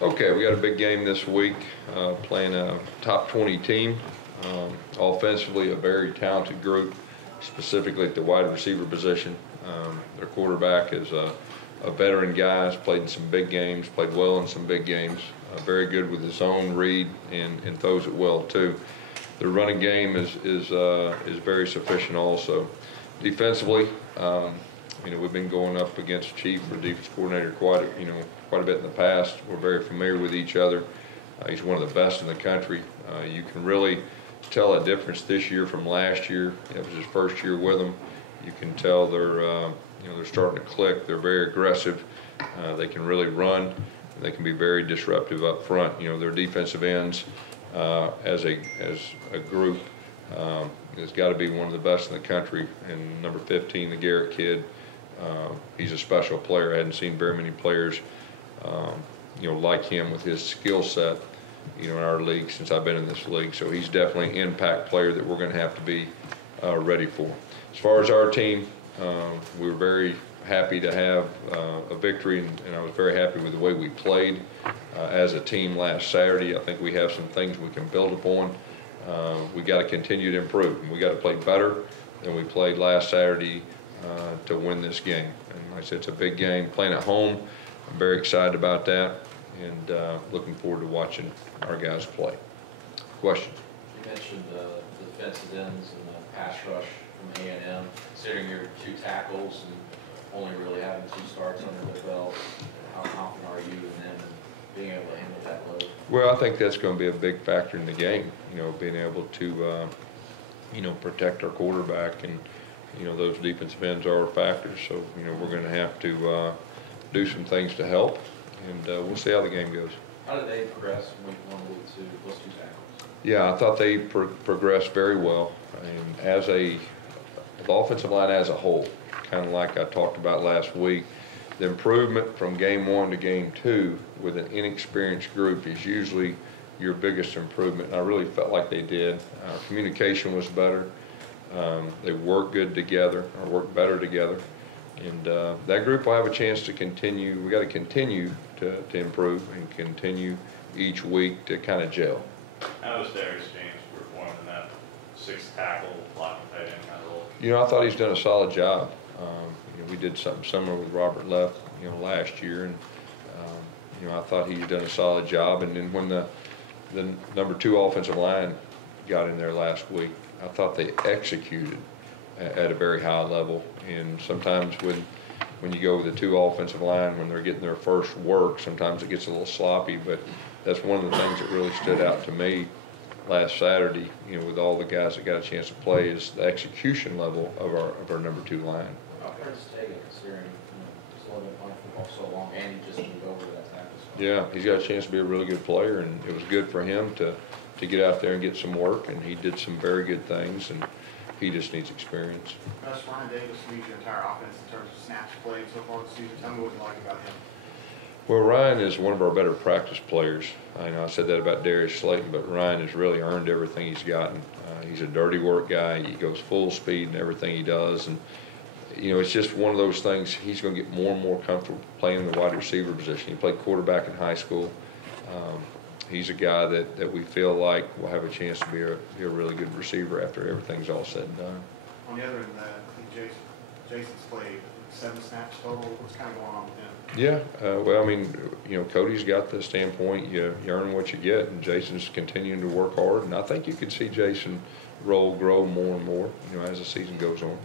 Okay, we got a big game this week, playing a top 20 team. Offensively, a very talented group, specifically at the wide receiver position. Their quarterback is a veteran guy, has played in some big games, played well in some big games, very good with his own read and throws it well too. Their running game is very sufficient also. Defensively, we've been going up against Chief, our defense coordinator, quite a bit in the past. We're very familiar with each other. He's one of the best in the country. You can really tell a difference this year from last year. It was his first year with them. You can tell they're starting to click. They're very aggressive. They can really run. They can be very disruptive up front. Their defensive ends as a group has got to be one of the best in the country. And number 15, the Garrett kid, he's a special player. I hadn't seen very many players like him with his skill set in our league since I've been in this league. So he's definitely an impact player that we're going to have to be ready for. As far as our team, we were very happy to have a victory, and I was very happy with the way we played as a team last Saturday. I think we have some things we can build upon. We got to continue to improve. We got to play better than we played last Saturday to win this game. And like I said, it's a big game. Playing at home, I'm very excited about that, and looking forward to watching our guys play. Question? You mentioned the defensive ends and the pass rush from A&M. Considering your two tackles and only really having 2 starts under the belt, how confident are you in them and being able to handle that load? Well, I think that's going to be a big factor in the game. Being able to protect our quarterback, and those defensive ends are a factor. So we're going to have to do some things to help, and we'll see how the game goes. How did they progress from week 1 to week 2, those 2 tackles? Yeah, I thought they progressed very well. And as the offensive line as a whole, kind of like I talked about last week, the improvement from game 1 to game 2 with an inexperienced group is usually your biggest improvement. And I really felt like they did. Communication was better. They worked good together, or worked better together. And that group will have a chance to continue. We got to continue to improve and continue each week to kind of gel. How does Darius James perform in that 6th tackle, blocking tight end kind of role? I thought he's done a solid job. We did something similar with Robert Leff, last year, and I thought he's done a solid job. And then when the number 2 offensive line got in there last week, I thought they executed at a very high level. And sometimes when you go with the 2 offensive line, when they're getting their first work, sometimes it gets a little sloppy. But that's one of the things that really stood out to me last Saturday, with all the guys that got a chance to play, is the execution level of our number 2 line. How far does it take it, considering he's a little bit playing football so long, and he just moved over to that tackle spot? Yeah, he's got a chance to be a really good player, and it was good for him to get out there and get some work, and he did some very good things, and he just needs experience. Gus, Ryan Davis leads your entire offense in terms of snaps played so far this season. Tell me what you like about him. Well, Ryan is one of our better practice players. I know I said that about Darius Slayton, but Ryan has really earned everything he's gotten. He's a dirty work guy. He goes full speed in everything he does, and it's just one of those things. He's going to get more and more comfortable playing the wide receiver position. He played quarterback in high school. He's a guy that we feel like will have a chance to be a really good receiver after everything's all said and done. On the other end, I think Jason's played 7 snaps total. What's kind of going on with him? Yeah, Cody's got the standpoint, you earn what you get, and Jason's continuing to work hard, and I think you could see Jason grow more and more, as the season goes on.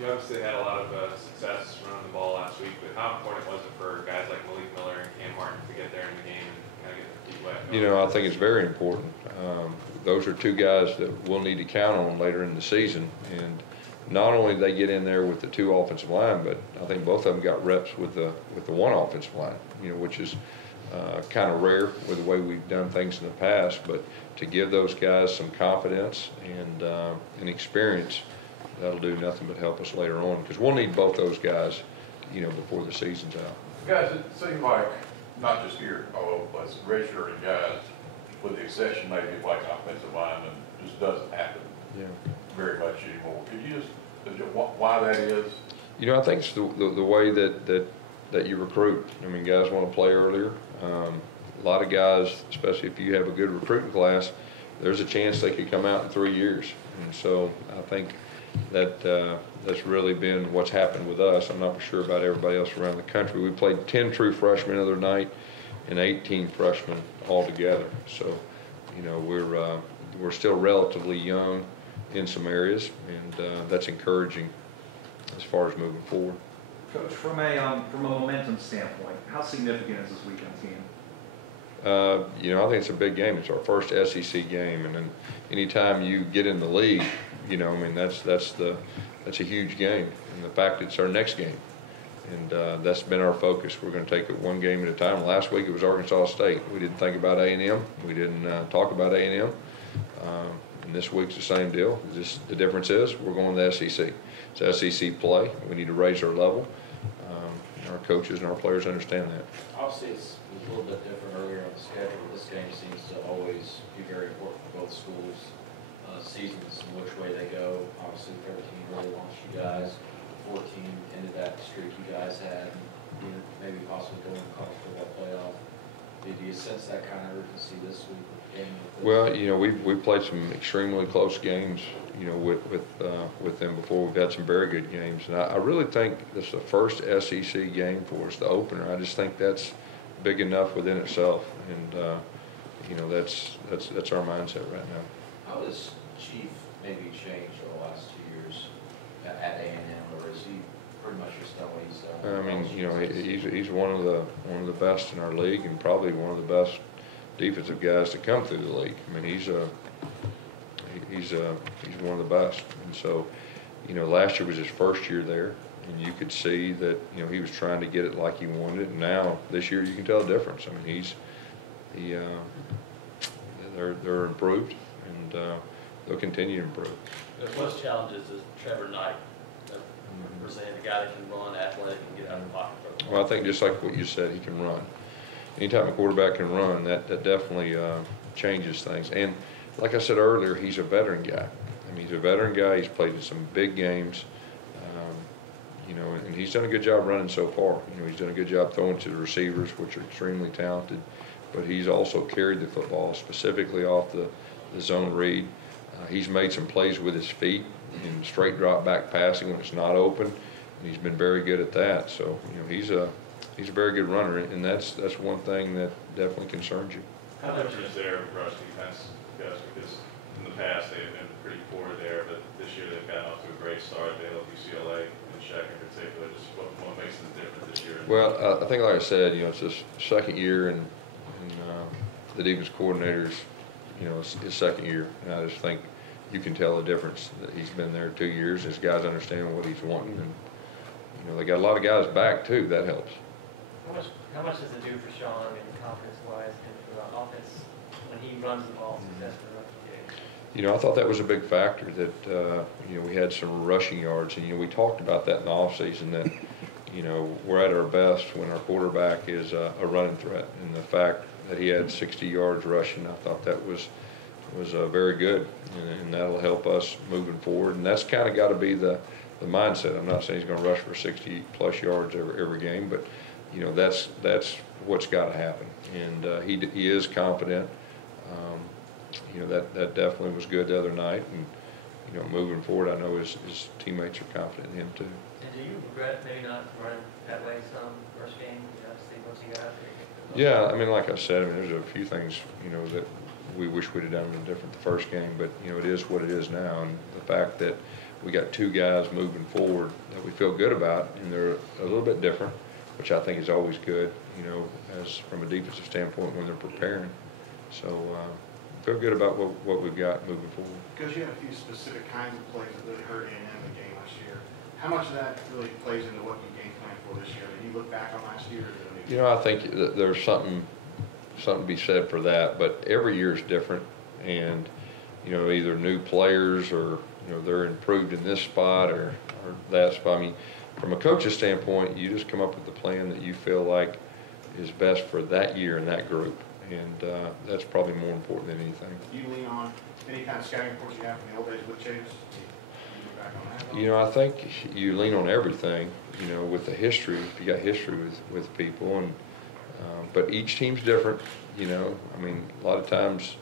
You obviously had a lot of success running the ball last week, but how important was it for guys like Malik Miller and Cam Martin to get there in the game and kind of get their feet wet? I think it's very important. Those are 2 guys that we'll need to count on later in the season, and not only did they get in there with the 2 offensive line, but I think both of them got reps with the 1 offensive line, which is kind of rare with the way we've done things in the past. But to give those guys some confidence and experience, that'll do nothing but help us later on, because we'll need both those guys, before the season's out. Guys, it seems like not just here, all over the place, redshirting guys, with the exception maybe of like offensive linemen, just doesn't happen very much anymore. Could you just why that is? I think it's the way that that you recruit. I mean, guys want to play earlier. A lot of guys, especially if you have a good recruiting class, there's a chance they could come out in 3 years. And so I think that that's really been what's happened with us. I'm not sure about everybody else around the country. We played 10 true freshmen the other night and 18 freshmen altogether. So, you know, we're still relatively young in some areas, and that's encouraging as far as moving forward. Coach, from a momentum standpoint, how significant is this weekend's game? You know, I think it's a big game. It's our first SEC game, and then anytime you get in the league, you know, I mean, that's a huge game. And the fact it's our next game, and that's been our focus. We're going to take it one game at a time. Last week it was Arkansas State. We didn't think about A&M. We didn't talk about A&M. And this week's the same deal. Just the difference is we're going to the SEC. It's SEC play. We need to raise our level. Our coaches and our players understand that. Obviously, it's a little bit different earlier on the schedule. This game seems to always be very important for both schools. Seasons and which way they go. Obviously, 13 really launched you guys. 14 ended that streak you guys had. And maybe possibly going to college football playoff. Do you sense that kind of urgency this week with the game? Well, you know, we've played some extremely close games, you know, with them before. We've had some very good games, and I really think this is the first SEC game for us, the opener. I just think that's big enough within itself, and you know, that's our mindset right now. How has Chief maybe changed over the last 2 years at A&M, or is he pretty much just done what he's done? I mean, you know, he's one of the best in our league, and probably one of the best defensive guys to come through the league. I mean, he's one of the best. And so, you know, last year was his first year there, and you could see that, you know, he was trying to get it like he wanted it. And now this year you can tell the difference. I mean, they're improved, and they'll continue to improve. The most challenges is Trevor Knight, presenting a guy that can run, athletic, and get out of the pocket. Well, I think just like what you said, he can run. Anytime a quarterback can run, that definitely changes things. And like I said earlier, he's a veteran guy. I mean, he's a veteran guy. He's played in some big games, you know, and he's done a good job running so far. You know, he's done a good job throwing to the receivers, which are extremely talented. But he's also carried the football, specifically off the zone read. He's made some plays with his feet and straight drop back passing when it's not open, and he's been very good at that. So, you know, he's a very good runner, and that's one thing that definitely concerns you. How much is their rush defense, Gus? Because in the past they've been pretty poor there, but this year they've gotten off to a great start. They held UCLA and Shaq in particular. Just what makes them different this year? Well, I think, like I said, you know, it's his second year, and the defense coordinator's, you know, his second year, and I just think you can tell the difference that he's been there 2 years. His guys understand what he's wanting, and you know, they got a lot of guys back too. That helps. How much does it do for Sean, I mean, confidence-wise, and for the offense when he runs the ball successfully? You know, I thought that was a big factor that you know, we had some rushing yards, and you know, we talked about that in the offseason that you know, we're at our best when our quarterback is a running threat, and the fact that he had 60 yards rushing, I thought that was very good, and that'll help us moving forward. And that's kind of got to be the mindset. I'm not saying he's going to rush for 60+ yards every game, but you know, that's what's got to happen. And he is confident. You know, that definitely was good the other night, and you know, moving forward, I know his teammates are confident in him too. And do you regret maybe not running that way some first game? You know, see once you got out there. Yeah, I mean, like I said, I mean, there's a few things, you know, that we wish we'd have done different the first game, but you know, it is what it is now, and the fact that we got two guys moving forward that we feel good about, and they're a little bit different, which I think is always good, you know, as from a defensive standpoint when they're preparing. So feel good about what we've got moving forward. Because you had a few specific kinds of plays that really hurt A&M in the game last year. How much of that really plays into what you game plan for this year? Did you look back on last year? You know, I think that there's something to be said for that, but every year is different, and you know, either new players or you know, they're improved in this spot or that spot. I mean, from a coach's standpoint, you just come up with the plan that you feel like is best for that year and that group, and that's probably more important than anything. You lean on any kind of scouting reports you have from the old days with Chase? back on that? You know, I think you lean on everything, you know, with the history, if you got history with people, and, but each team's different, you know. I mean, a lot of times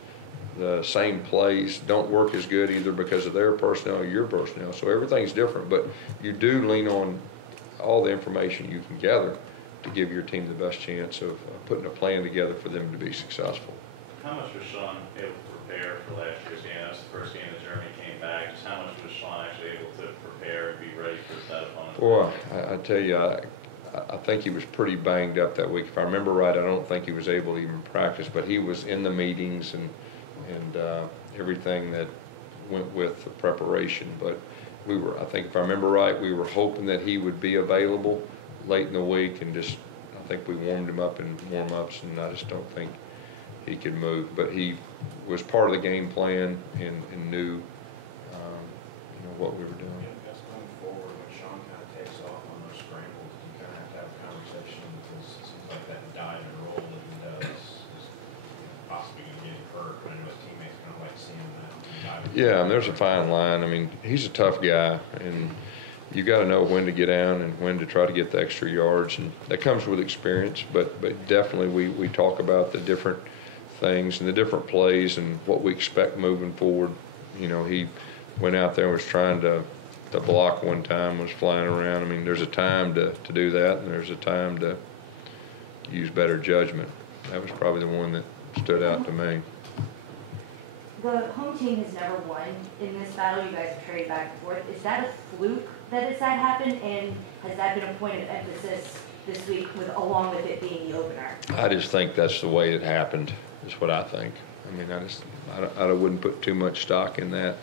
the same plays don't work as good either because of their personnel or your personnel, so everything's different, but you do lean on all the information you can gather to give your team the best chance of putting a plan together for them to be successful. How much was Sean able to prepare for last year's game? That's the first game that Germany came back. Just how much was Sean actually able to prepare and be ready for that opponent? Boy, I tell you, I think he was pretty banged up that week. If I remember right, I don't think he was able to even practice, but he was in the meetings and everything that went with the preparation. But we were, I think if I remember right, we were hoping that he would be available late in the week, and just, I think we warmed him up in warm-ups, and I just don't think he could move. But he was part of the game plan and knew, you know, what we were doing. That's going forward, when Sean kind of takes off on those scrambles, you kind of have to have a conversation, because it seems like that diamond roll that he does is possibly going to get him hurt. I know his teammates kind of like seeing that. Yeah, and there's a fine line. I mean, he's a tough guy, and you got to know when to get down and when to try to get the extra yards, and that comes with experience. But definitely we talk about the different things and the different plays and what we expect moving forward. You know, he went out there and was trying to block one time, was flying around. I mean, there's a time to do that, and there's a time to use better judgment. That was probably the one that stood out to me. The home team has never won in this battle. You guys have traded back and forth. Is that a fluke that that happened, and has that been a point of emphasis this week, along with it being the opener? I just think that's the way it happened, is what I think. I mean, I wouldn't put too much stock in that,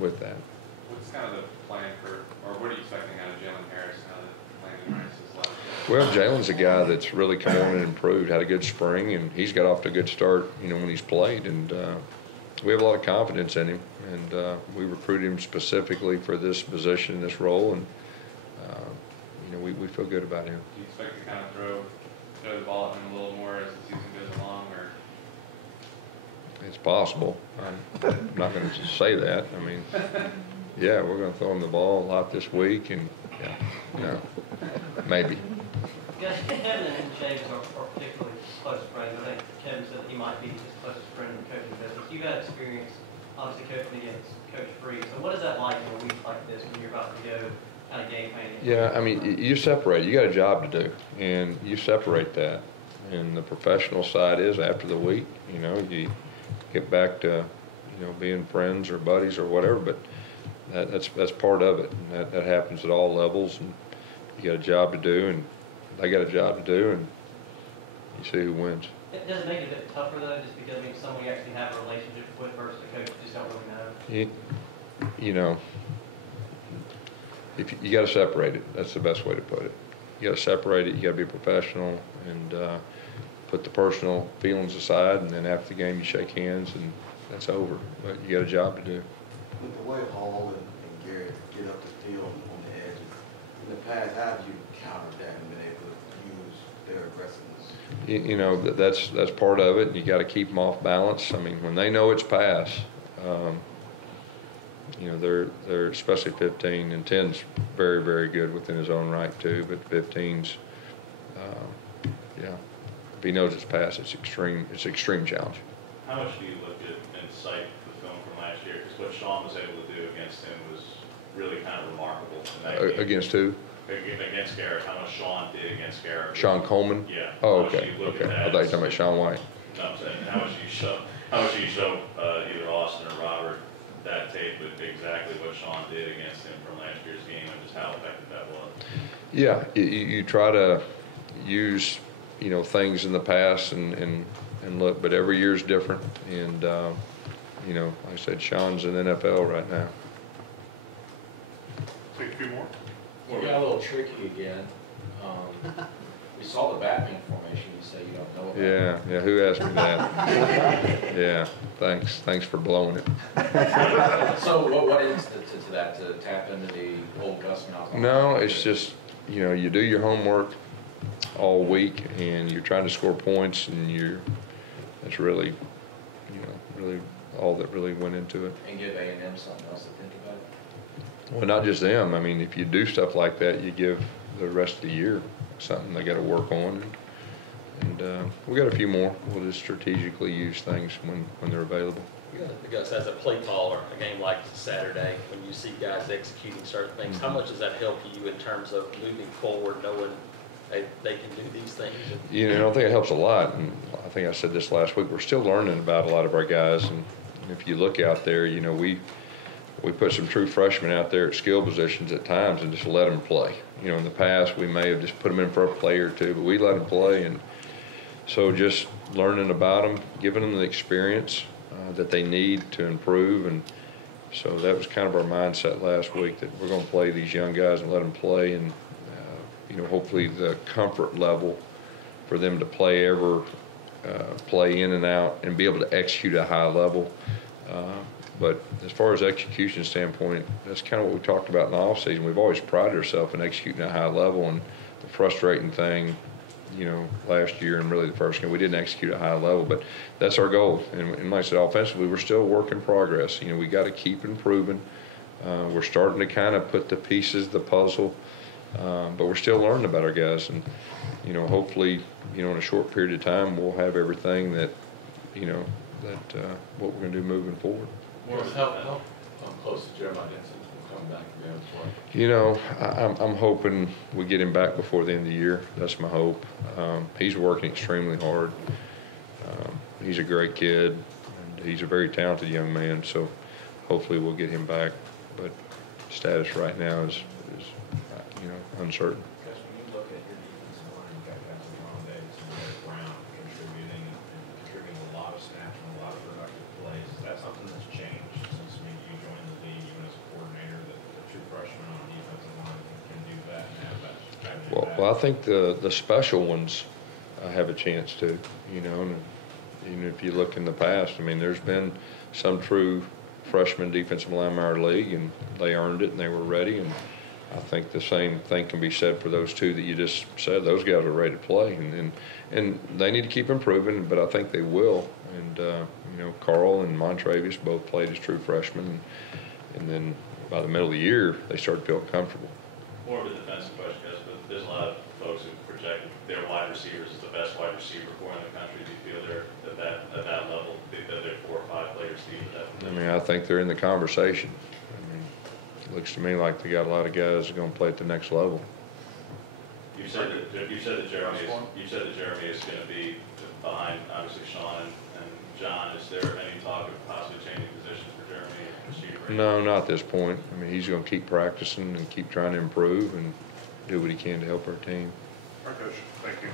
with that. What's kind of the plan for, or what are you expecting out of Jalen Harris now that Landon Rice is left? Well, Jalen's a guy that's really come on and improved, had a good spring, and he's got off to a good start, you know, when he's played. And we have a lot of confidence in him, and we recruited him specifically for this position, this role, and you know, we feel good about him. Do you expect to kind of throw the ball at him a little more as the season goes along, or? It's possible. I'm not going to say that. I mean, yeah, we're going to throw him the ball a lot this week, and yeah, no, maybe. Yes, Kevin and James are particularly close friends. I think Kevin said that he might be his closest friend in the coaching business. You've had experience, obviously, coaching against Coach Free. So what is that like in a week like this when you're about to go kind of game planning? Yeah, I mean, you separate. You got a job to do, and you separate that. And the professional side is after the week, you know, you get back to, you know, being friends or buddies or whatever, but that's part of it. And that happens at all levels, and you got a job to do, and they got a job to do, and you see who wins. Does it make it a bit tougher, though, just because, I mean, someone you actually have a relationship with versus the coach you just don't really know? You know, if you got to separate it. That's the best way to put it. You got to separate it. You got to be professional and put the personal feelings aside, and then after the game you shake hands and that's over. But you got a job to do. With the way Hall and Garrett get up the field on the edges, in the past, how have you countered that and been able to use their aggressiveness? You know, that's part of it. You got to keep them off balance. I mean, when they know it's pass, you know, they're especially 15, and 10's very, very good within his own right too, but 15's, yeah, if he knows it's pass, it's extreme challenge. How much do you look at and cite the film from last year? Because what Sean was able to do against him was really kind of remarkable. In that game. Against who? Against Garrett. How much Sean did against Garrett. Sean Coleman? Yeah. Oh, How much okay. do you look Okay. at that? I thought you were talking about Sean White. No, I'm saying, how much do you show either Austin or Robert that tape with exactly what Sean did against him from last year's game and just how effective that was? Yeah, you try to use, you know, things in the past and look, but every year's different. And, you know, like I said, Sean's in the NFL right now. Take a few more. You got a little tricky again. We saw the Batman formation. You say you don't know about it. Yeah, who asked me that? Yeah, thanks for blowing it. So what is to that, to tap into the old Gus Malzahn? No, it's just, you know, you do your homework all week and you're trying to score points, and that's really, you know, really all that really went into it. And give A&M something else to think about it? Well, not just them. I mean, if you do stuff like that, you give the rest of the year something they got to work on. And we got a few more. We'll just strategically use things when they're available. Because as a play caller, a game like Saturday, when you see guys executing certain things, how much does that help you in terms of moving forward, knowing they can do these things? You know, I think it helps a lot. And I think I said this last week. We're still learning about a lot of our guys. And if you look out there, you know, we put some true freshmen out there at skill positions at times and just let them play. You know, in the past, we may have just put them in for a play or two, but we let them play. And so just learning about them, giving them the experience that they need to improve. And so that was kind of our mindset last week, that we're going to play these young guys and let them play. And, you know, hopefully the comfort level for them to play in and out and be able to execute at a high level. But as far as execution standpoint, that's kind of what we talked about in the offseason. We've always prided ourselves in executing at a high level, and the frustrating thing, you know, last year and really the first game, we didn't execute at a high level, but that's our goal. And like I said, offensively, we're still a work in progress. You know, we got to keep improving. We're starting to kind of put the pieces of the puzzle, but we're still learning about our guys. And, you know, hopefully, you know, in a short period of time, we'll have everything that, you know, what we're going to do moving forward. How close to Jeremiah Denson coming back again as well? You know, I'm hoping we get him back before the end of the year. That's my hope. He's working extremely hard. He's a great kid, and he's a very talented young man, so hopefully we'll get him back. But status right now is you know, uncertain. Because when you look at your defensive line, you've got guys like Ron Davis and Derek Brown contributing a lot of snaps and a lot of productive plays. Is that something that's changed since maybe you joined the league, even as a coordinator, that the true freshman on the defensive line can do that and have that kind of impact? Well, I think the special ones have a chance to, you know, and even if you look in the past, I mean, there's been some true freshman defensive linemen in our league, and they earned it and they were ready. And I think the same thing can be said for those two that you just said. Those guys are ready to play, and they need to keep improving, but I think they will. And you know, Carl and Montravius both played as true freshmen, and then by the middle of the year, they started feeling comfortable. More of a defensive question, guys, but there's a lot of folks who project their wide receivers as the best wide receiver corps in the country. Do you feel they're at that level? Do you think that they're 4 or 5 players deep at that? I mean, I think they're in the conversation. I mean, it looks to me like they got a lot of guys that are going to play at the next level. You said that Jeremy is going to be behind, obviously, Sean and John. Is there any talk of possibly changing positions for Jeremy and receiver? No, not at this point. I mean, he's going to keep practicing and keep trying to improve and do what he can to help our team. All right, Coach. Thank you.